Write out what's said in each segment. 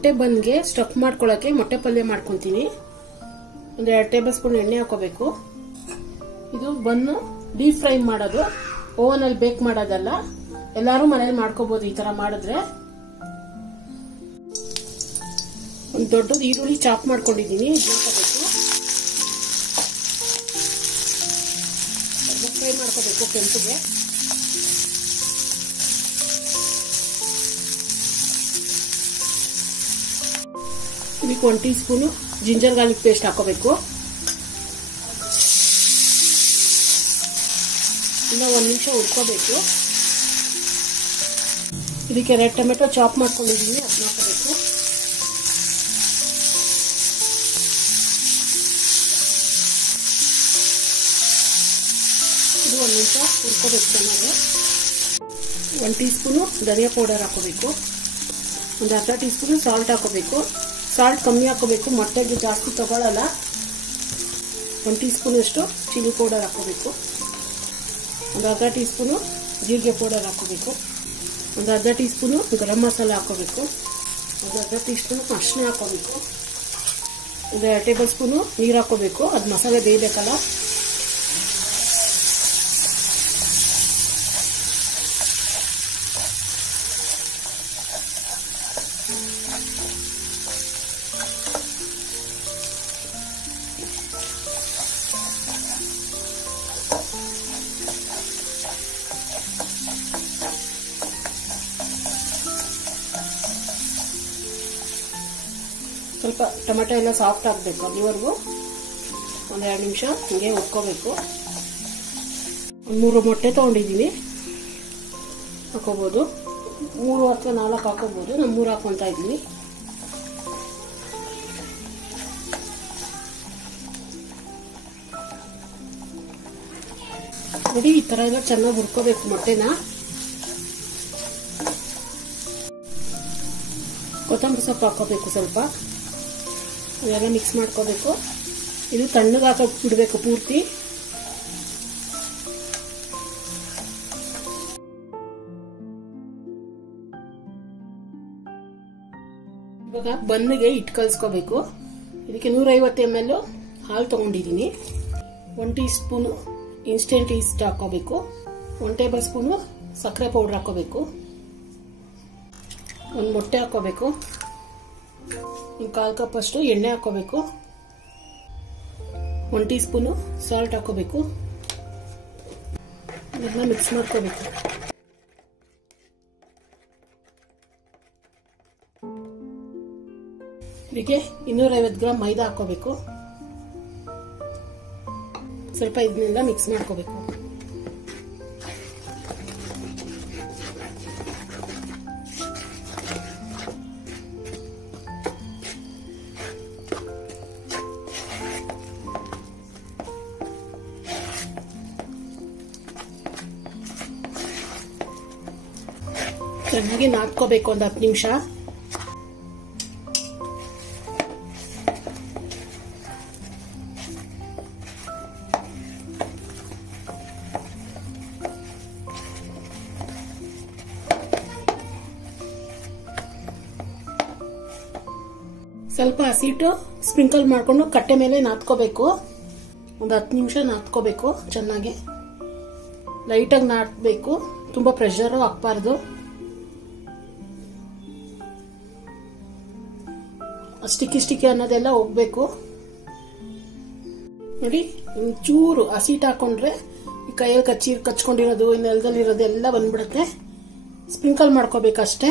ಮೊಟ್ಟೆ ಬನ್ಗೆ ಸ್ಟಫ್ ಮಾಡ್ಕೊಳ್ಳೋಕೆ ಮೊಟ್ಟೆ ಪಲ್ಯ ಮಾಡ್ಕೊತೀನಿ. ಒಂದು 2 ಟೇಬಲ್ ಸ್ಪೂನ್ ಎಣ್ಣೆ ಹಾಕೋಬೇಕು. ಇದು ಬನ್ನು ಡೀಪ್ ಫ್ರೈ ಮಾಡೋದು, ಓವನ್ ಅಲ್ಲಿ ಬೇಕ್ ಮಾಡೋದಲ್ಲ. ಎಲ್ಲಾರು ಮನೇಲಿ ಮಾಡ್ಕೋಬಹುದು ಈ ತರ ಮಾಡಿದ್ರೆ. ಒಂದು ದೊಡ್ಡದು ಈರುಳ್ಳಿ ಚಾಪ್ ಮಾಡ್ಕೊಂಡಿದ್ದೀನಿ, ಹಾಕೋಬೇಕು. ಫ್ರೈ ಮಾಡ್ಕೋಬೇಕು ಕೆಂಪಗೆ. ಇದಕ್ಕೆ 1 tea spoon ginger garlic paste ಹಾಕೋಬೇಕು. ಇನ್ನು 1 ನಿಮಿಷ ಹುರ್ಕೋಬೇಕು. ಇದಕ್ಕೆ 2 ಟೊಮೆಟೊ ಚಾಪ್ ಮಾಡ್ಕೊಂಡಿದ್ದೀನಿ, ಅದನ್ನ ಹಾಕೋಬೇಕು. ಇದು 1 ನಿಮಿಷ ಹುರ್ಕೋಬೇಕು ಚೆನ್ನಾಗಿ. 1 ಟೀ ಸ್ಪೂನು ಧನಿಯಾ ಪೌಡರ್ ಹಾಕೋಬೇಕು. ಒಂದು ಅರ್ಧ ಟೀ ಸ್ಪೂನ್ ಸಾಲ್ಟ್ ಹಾಕೋಬೇಕು. ಸಾಲ್ಟ್ ಕಮ್ಮಿ ಹಾಕೋಬೇಕು, ಮೊಟ್ಟೆಗೆ ಜಾಸ್ತಿ ತಗೊಳ್ಳಲ್ಲ. 1 ಟೀ ಸ್ಪೂನ್ ಅಷ್ಟು ಚಿಲ್ಲಿ ಪೌಡರ್ ಹಾಕೋಬೇಕು. ಒಂದು ಅರ್ಧ ಟೀ ಸ್ಪೂನು ಜೀರಿಗೆ ಪೌಡರ್ ಹಾಕೋಬೇಕು. ಒಂದು ಅರ್ಧ ಟೀ ಸ್ಪೂನು ಗರಂ ಮಸಾಲ ಹಾಕೋಬೇಕು. ಒಂದು ಅರ್ಧ ಟೀ ಸ್ಪೂನು ಅರಿಶಿನ ಹಾಕೋಬೇಕು. ಒಂದು 2 ಟೇಬಲ್ ಸ್ಪೂನು ನೀರು ಹಾಕೋಬೇಕು, ಅದು ಮಸಾಲೆ ಬೇಯಬೇಕಲ್ಲ. ಸ್ವಲ್ಪ ಟೊಮೆಟೊ ಎಲ್ಲ ಸಾಫ್ಟ್ ಆಗಬೇಕು, ಅಲ್ಲಿವರೆಗೂ ಒಂದು 2 ನಿಮಿಷ ಹಿಂಗೆ ಹುರ್ಕೋಬೇಕು. ಒಂದು 3 ಮೊಟ್ಟೆ ತೊಗೊಂಡಿದ್ದೀನಿ, ಹಾಕೋಬಹುದು. 3 ಅಥವಾ 4 ಹಾಕೋಬಹುದು, ನಾನು 3 ಹಾಕೊತಾ ಇದ್ದೀನಿ. ನೋಡಿ ಈ ತರ ಎಲ್ಲ ಚೆನ್ನಾಗಿ ಹುರ್ಕೋಬೇಕು ಮೊಟ್ಟೆನ. ಕೊತ್ತಂಬರಿ ಸೊಪ್ಪು ಹಾಕೋಬೇಕು ಸ್ವಲ್ಪ, ಇದೆಲ್ಲ ಮಿಕ್ಸ್ ಮಾಡ್ಕೋಬೇಕು. ಇದು ತಣ್ಣಗೆ ಹಾಕಿ ಬಿಡಬೇಕು ಪೂರ್ತಿ. ಇವಾಗ ಬನ್ನಿಗೆ ಹಿಟ್ಟು ಕಲಿಸ್ಕೋಬೇಕು. ಇದಕ್ಕೆ 150 ml ಹಾಲು ತಗೊಂಡಿದ್ದೀನಿ. 1 ಟೀ ಸ್ಪೂನು ಇನ್ಸ್ಟೆಂಟ್ ಈಸ್ಟ್ ಹಾಕೋಬೇಕು. 1 ಟೇಬಲ್ ಸ್ಪೂನು ಸಕ್ಕರೆ ಪೌಡರ್ ಹಾಕೋಬೇಕು. 1 ಮೊಟ್ಟೆ ಹಾಕೋಬೇಕು. 1/4 ಕಪ್ ಅಷ್ಟು ಎಣ್ಣೆ ಹಾಕೋಬೇಕು. 1 ಟೀ ಸ್ಪೂನು ಸಾಲ್ಟ್ ಹಾಕೋಬೇಕು. ಇದನ್ನ ಮಿಕ್ಸ್ ಮಾಡ್ಕೋಬೇಕು. ಇದಕ್ಕೆ 250 ಗ್ರಾಮ್ ಮೈದಾ ಹಾಕೋಬೇಕು. ಸ್ವಲ್ಪ ಇದನ್ನೆಲ್ಲ ಮಿಕ್ಸ್ ಮಾಡ್ಕೋಬೇಕು. ಚೆನ್ನಾಗಿ ನಾದ್ಕೋಬೇಕು ಒಂದು 10 ನಿಮಿಷ. ಸ್ವಲ್ಪ ಹಸಿಟ್ಟು ಸ್ಪ್ರಿಂಕಲ್ ಮಾಡ್ಕೊಂಡು ಕಟ್ಟೆ ಮೇಲೆ ನಾದ್ಕೋಬೇಕು. ಒಂದು 10 ನಿಮಿಷ ನಾದ್ಕೋಬೇಕು ಚೆನ್ನಾಗಿ. ಲೈಟಾಗಿ ನಾದಬೇಕು, ತುಂಬಾ ಪ್ರೆಷರ್ ಹಾಕ್ಬಾರ್ದು. ಸ್ಟಿಕ್ಕಿ ಅನ್ನೋದೆಲ್ಲ ಹೋಗ್ಬೇಕು. ನೋಡಿ ಒಂಚೂರು ಹಸಿಟ್ಟು ಹಾಕೊಂಡ್ರೆ ಈ ಕೈಯಲ್ಲಿ ಕಚ್ಕೊಂಡಿರೋದು, ನೆಲದಲ್ಲಿರೋದು ಎಲ್ಲ ಬಂದ್ಬಿಡುತ್ತೆ. ಸ್ಪ್ರಿಂಕಲ್ ಮಾಡ್ಕೋಬೇಕಷ್ಟೇ.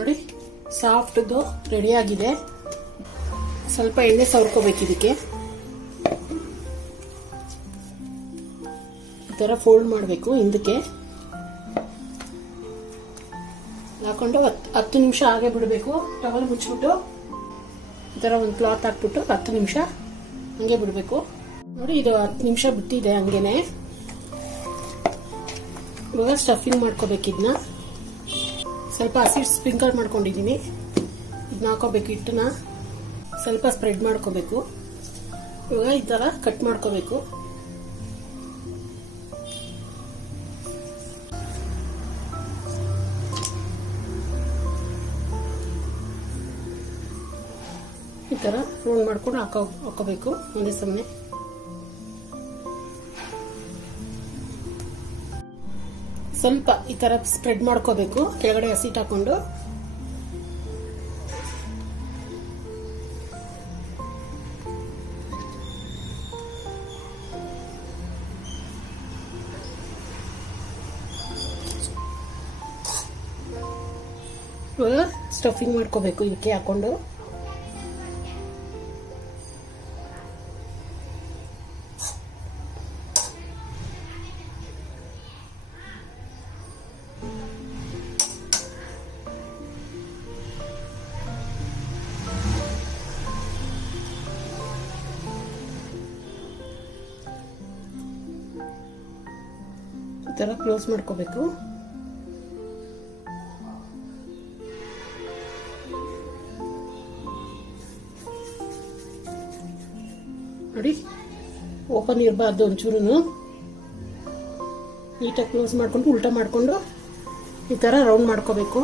ನೋಡಿ ಸಾಫ್ಟ್ದು ರೆಡಿ ಆಗಿದೆ. ಸ್ವಲ್ಪ ಎಣ್ಣೆ ಸವರ್ಕೋಬೇಕು. ಇದಕ್ಕೆ ಈ ತರ ಫೋಲ್ಡ್ ಮಾಡಬೇಕು, ಹಿಂದಕ್ಕೆ ಹಾಕೊಂಡು 10 ನಿಮಿಷ ಹಾಗೆ ಬಿಡಬೇಕು. ಟವಲ್ ಮುಚ್ಚಿಬಿಟ್ಟು ಈ ತರ ಒಂದು ಕ್ಲಾತ್ ಹಾಕ್ಬಿಟ್ಟು 10 ನಿಮಿಷ ಹಂಗೆ ಬಿಡಬೇಕು. ನೋಡಿ ಇದು 10 ನಿಮಿಷ ಬಿಟ್ಟಿದೆ ಹಂಗೇನೆ. ಇವಾಗ ಸ್ಟಫಿಂಗ್ ಮಾಡ್ಕೋಬೇಕು. ಇದನ್ನ ಸ್ವಲ್ಪ ಹಸಿ ಸ್ಪ್ರಿಂಕಲ್ ಮಾಡ್ಕೊಂಡಿದ್ದೀನಿ. ಇದನ್ನ ಹಾಕೋಬೇಕು. ಹಿಟ್ಟನ್ನ ಸ್ವಲ್ಪ ಸ್ಪ್ರೆಡ್ ಮಾಡ್ಕೋಬೇಕು. ಇವಾಗ ಈ ತರ ಕಟ್ ಮಾಡ್ಕೋಬೇಕು. ಈ ತರ ರೌಂಡ್ ಮಾಡ್ಕೊಂಡು ಹಾಕೋಬೇಕು ಒಂದೇ ಸಮನೆ. ಸ್ವಲ್ಪ ಈ ತರ ಸ್ಪ್ರೆಡ್ ಮಾಡ್ಕೋಬೇಕು ಕೆಳಗಡೆ ಹಸಿಟ್ ಹಾಕೊಂಡು. ಇವಾಗ ಸ್ಟಫಿಂಗ್ ಮಾಡ್ಕೋಬೇಕು ಇದಕ್ಕೆ ಹಾಕೊಂಡು. ಈ ತರ ಕ್ಲೋಸ್ ಮಾಡ್ಕೋಬೇಕು. ನೋಡಿ, ಓಪನ್ ಇರಬಾರ್ದು, ಒಂಚೂರು ನೀಟಾಗಿ ಕ್ಲೋಸ್ ಮಾಡ್ಕೊಂಡು ಉಲ್ಟಾ ಮಾಡ್ಕೊಂಡು ಈ ತರ ರೌಂಡ್ ಮಾಡ್ಕೋಬೇಕು.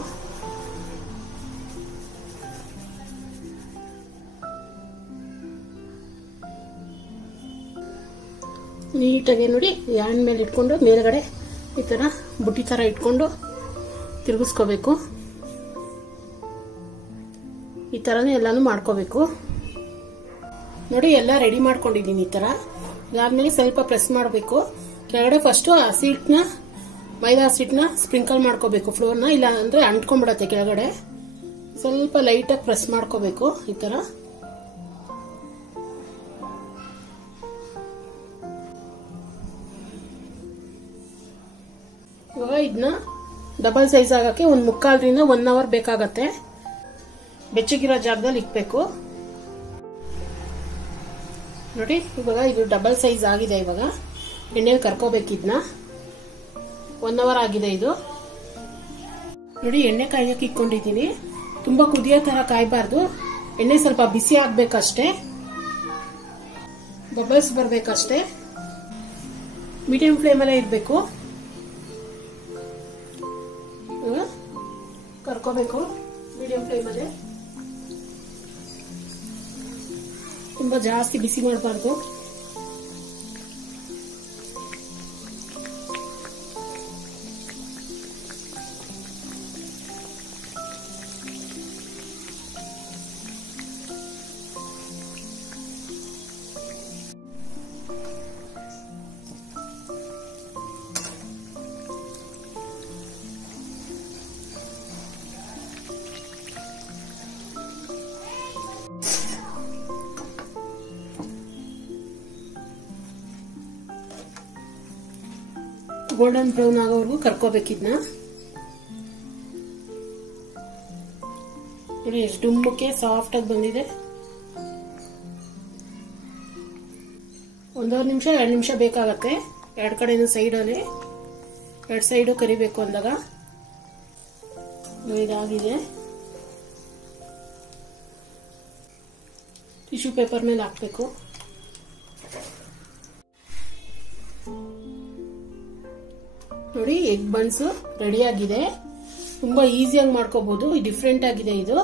ನೀಟಾಗಿ ನೋಡಿ ಹ್ಯಾಂಡ್ ಮೇಲೆ ಇಟ್ಕೊಂಡು ಮೇಲ್ಗಡೆ ಈ ತರ ಬುಟ್ಟಿ ತರ ಇಟ್ಕೊಂಡು ತಿರುಗಿಸ್ಕೋಬೇಕು. ಈ ತರನೇ ಎಲ್ಲಾನು ಮಾಡ್ಕೋಬೇಕು. ನೋಡಿ, ಎಲ್ಲ ರೆಡಿ ಮಾಡ್ಕೊಂಡಿದ್ದೀನಿ. ಈ ತರ ಇದಾದ್ಮೇಲೆ ಸ್ವಲ್ಪ ಪ್ರೆಸ್ ಮಾಡಬೇಕು. ಕೆಳಗಡೆ ಫಸ್ಟ್ ಹಸಿಟ್ನ ಮೈದಾ ಹಸಿಟ್ನ ಸ್ಪ್ರಿಂಕಲ್ ಮಾಡ್ಕೋಬೇಕು ಫ್ಲೋರ್ನ, ಇಲ್ಲ ಅಂದ್ರೆ ಅಂಟ್ಕೊಂಡ್ಬಿಡತ್ತೆ ಕೆಳಗಡೆ. ಸ್ವಲ್ಪ ಲೈಟಾಗಿ ಪ್ರೆಸ್ ಮಾಡ್ಕೋಬೇಕು ಈ ತರ. ಇವಾಗ ಇದನ್ನ ಡಬಲ್ ಸೈಜ್ ಆಗಕ್ಕೆ 1/4ರಿಂದ 1 ಅವರ್ ಬೇಕಾಗತ್ತೆ. ಬೆಚ್ಚಗಿರೋ ಜಾಗದಲ್ಲಿ ಇಕ್ಬೇಕು. ನೋಡಿ, ಇವಾಗ ಇದು ಡಬಲ್ ಸೈಜ್ ಆಗಿದೆ. ಇವಾಗ ಎಣ್ಣೆಲಿ ಕರ್ಕೋಬೇಕು ಇದನ್ನ. 1 ಅವರ್ ಆಗಿದೆ ಇದು. ನೋಡಿ, ಎಣ್ಣೆ ಕಾಯಕ್ಕೆ ಇಟ್ಕೊಂಡಿದ್ದೀನಿ. ತುಂಬಾ ಕುದಿಯೋ ತರ ಕಾಯಬಾರ್ದು. ಎಣ್ಣೆ ಸ್ವಲ್ಪ ಬಿಸಿ ಆಗ್ಬೇಕಷ್ಟೇ, ಬಬಲ್ಸ್ ಬರ್ಬೇಕಷ್ಟೇ. ಮೀಡಿಯಂ ಫ್ಲೇಮ್ ಅಲ್ಲೇ ಇರಬೇಕು. ಕರ್ಕೋಬೇಕು ಮೀಡಿಯಂ ಫ್ಲೇಮ್ ಅಲ್ಲೇ. ತುಂಬಾ ಜಾಸ್ತಿ ಬಿಸಿ ಮಾಡಬಾರ್ದು. ಗೋಲ್ಡನ್ ಬ್ರೌನ್ ಆಗೋವರೆಗೂ ಕರ್ಕೋಬೇಕಿದ್ನ. ನೋಡಿ, ಎಷ್ಟು ಡುಮ್ಮಕ್ಕೆ ಸಾಫ್ಟ್ ಆಗಿ ಬಂದಿದೆ. 1 ನಿಮಿಷ 2 ನಿಮಿಷ ಬೇಕಾಗತ್ತೆ. 2 ಕಡೆನೂ ಸೈಡಲ್ಲಿ 2 ಸೈಡು ಕರಿಬೇಕು ಅಂದಾಗ. ಇದಾಗಿದೆ. ಟಿಶ್ಯೂ ಪೇಪರ್ ಮೇಲೆ ಹಾಕ್ಬೇಕು. ನೋಡಿ, ಎಗ್ ಬನ್ಸ್ ರೆಡಿ ಆಗಿದೆ. ತುಂಬಾ ಈಸಿಯಾಗಿ ಮಾಡ್ಕೋಬಹುದು. ಡಿಫ್ರೆಂಟ್ ಆಗಿದೆ ಇದು.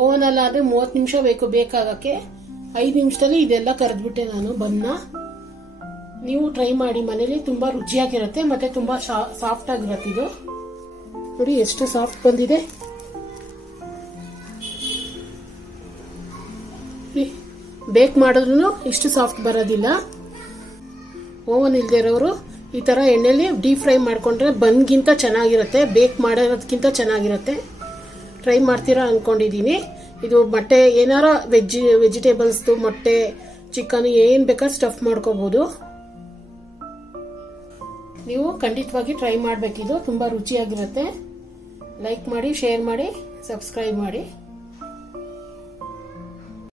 ಓವನ್ ಅಲ್ಲಾದ್ರೆ 30 ನಿಮಿಷ ಬೇಕಾಗಕ್ಕೆ. 5 ನಿಮಿಷದಲ್ಲಿ ಇದೆಲ್ಲ ಕರೆದ್ಬಿಟ್ಟೆ ನಾನು ಬನ್ನ. ನೀವು ಟ್ರೈ ಮಾಡಿ ಮನೇಲಿ. ತುಂಬಾ ರುಚಿಯಾಗಿರುತ್ತೆ ಮತ್ತೆ ತುಂಬಾ ಸಾಫ್ಟ್ ಆಗಿರುತ್ತೆ ಇದು. ನೋಡಿ, ಎಷ್ಟು ಸಾಫ್ಟ್ ಬಂದಿದೆ. ಬೇಕ್ ಮಾಡಿದ್ರು ಇಷ್ಟು ಸಾಫ್ಟ್ ಬರೋದಿಲ್ಲ. ಓವನ್ ಇಲ್ದೇ ಇರೋರು ಈ ತರ ಎಣ್ಣೆಲಿ ಡೀಪ್ ಫ್ರೈ ಮಾಡ್ಕೊಂಡ್ರೆ ಬನ್ಗಿಂತ ಚೆನ್ನಾಗಿರುತ್ತೆ, ಬೇಕ್ ಮಾಡೋದಕ್ಕಿಂತ ಚೆನ್ನಾಗಿರುತ್ತೆ. ಟ್ರೈ ಮಾಡ್ತೀರಾ ಅನ್ಕೊಂಡಿದೀನಿ. ಇದು ಮೊಟ್ಟೆ ಏನಾರ ವೆಜಿಟೇಬಲ್ಸ್, ಮೊಟ್ಟೆ, ಚಿಕನ್ ಏನ್ ಬೇಕಾದ್ರೆ ಸ್ಟಫ್ ಮಾಡ್ಕೋಬಹುದು. ನೀವು ಖಂಡಿತವಾಗಿ ಟ್ರೈ ಮಾಡ್ಬೇಕಿದು. ತುಂಬಾ ರುಚಿಯಾಗಿರುತ್ತೆ. ಲೈಕ್ ಮಾಡಿ, ಶೇರ್ ಮಾಡಿ, ಸಬ್ಸ್ಕ್ರೈಬ್ ಮಾಡಿ.